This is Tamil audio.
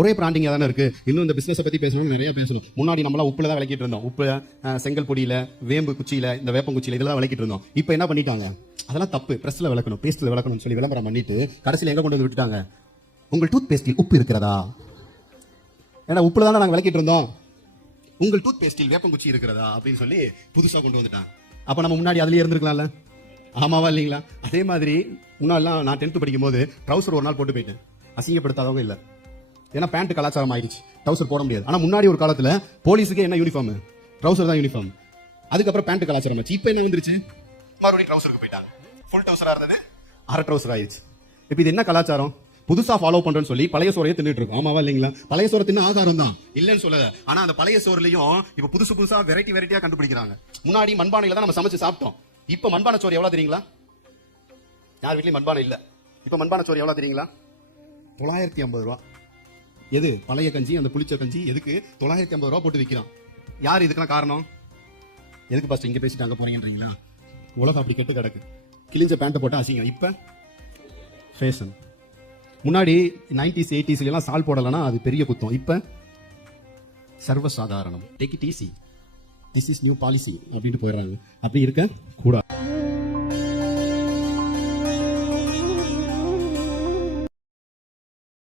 ஒரே பிராண்டிங் தானே இருக்கு. இன்னும் இந்த பிசினஸ் பத்தி பேசணும், நிறைய பேசணும். முன்னாடி நம்மளாம் உப்புல தான் விளக்கிட்டு இருந்தோம். உப்பு, செங்கல் பொடியில, வேம்பு குச்சியில, இந்த வேப்பங்குச்சியில இதெல்லாம் விளக்கிட்டு இருந்தோம். இப்போ என்ன பண்ணிட்டாங்க, அதெல்லாம் தப்பு, பிரஸ்ல விளக்கணும், பேஸ்ட்ல விளக்கணும்னு சொல்லி விளம்பரம் பண்ணிட்டு கடைசியில் எங்க கொண்டு வந்து விட்டுட்டாங்க, உங்கள் டூத் பேஸ்டில் உப்பு இருக்கிறதா? ஏன்னா உப்புல தானே நாங்கள் விளக்கிட்டு இருந்தோம், உங்கள் டூத் பேஸ்டில் வேப்பங்குச்சி இருக்கிறதா அப்படின்னு சொல்லி புதுசா கொண்டு வந்துட்டாங்க. அப்ப நம்ம முன்னாடி அதுலயே இருந்திருக்கலாம்ல, ஆமாவா இல்லைங்களா? அதே மாதிரி முன்னாடிலாம் நான் 10th படிக்கும் போது ட்ரௌசர் ஒரு நாள் போட்டு போயிட்டேன். அசிங்கப்படுத்தாதவங்க இல்ல, ஏன்னா பேண்ட் கலாச்சாரம் ஆயிடுச்சு, ட்ரௌசர் போட முடியாது. ஆனா முன்னாடி ஒரு காலத்துல போலீஸுக்கு என்ன யூனிஃபார்ம், ட்ரௌசர் தான் யூனிஃபார்ம். அதுக்கப்புறம் பேண்ட் கலாச்சாரம் ஆச்சு. இப்போ என்ன வந்துருச்சு, மறுபடியும் ட்ரௌசருக்கு போயிட்டாங்க. ஃபுல் ட்ரௌசரா இருந்தது அரை ட்ரௌசர் ஆயிடுச்சு. இப்போ இது என்ன கலாச்சாரம், புதுசா ஃபாலோ பண்றேன்னு சொல்லி பழைய சோறையே தின்னுட்டு இருக்கோம். ஆமாவா இல்லைங்களா? பழைய சோறு தின்ன ஆகாரம் தான், இல்லன்னு சொல்லல. ஆனா அந்த பழைய சோறுலயும் இப்ப புதுசா வெரைட்டியா கண்டுபிடிக்கிறாங்க. முன்னாடி மண்பானையில தான் நம்ம சமைச்சு சாப்பிட்டோம். இப்ப மண்பானை சோறு எவ்வளவு தெரியுங்களா? யார் வீட்லயும் மண்பானை இல்ல. இப்ப மண்பானை சோறு எவ்வளவு தெரியுங்களா? 950 ரூபா. எது பழைய கஞ்சி, அந்த புளிச்ச கஞ்சி எதுக்கு 950 ரூபா போட்டு விற்கிறான்? யார் இதுக்கெல்லாம் காரணம்? எதுக்கு பாஸ்ட் இங்க பேசிட்டு அங்க போறீங்கன்றீங்களா? உலகம் அப்படி கெட்டு கிடக்கு. கிழிஞ்ச பேண்ட போட்டா அசிங்கம், இப்ப ஃபேஷன். முன்னாடி 90s 80s எல்லாம் சால் போடலன்னா அது பெரிய குத்தம். இப்ப சர்வசாதாரணம். Take it easy, this is new policy அப்படின்னு போயிடுறாங்க. அப்படி இருக்க கூடாது.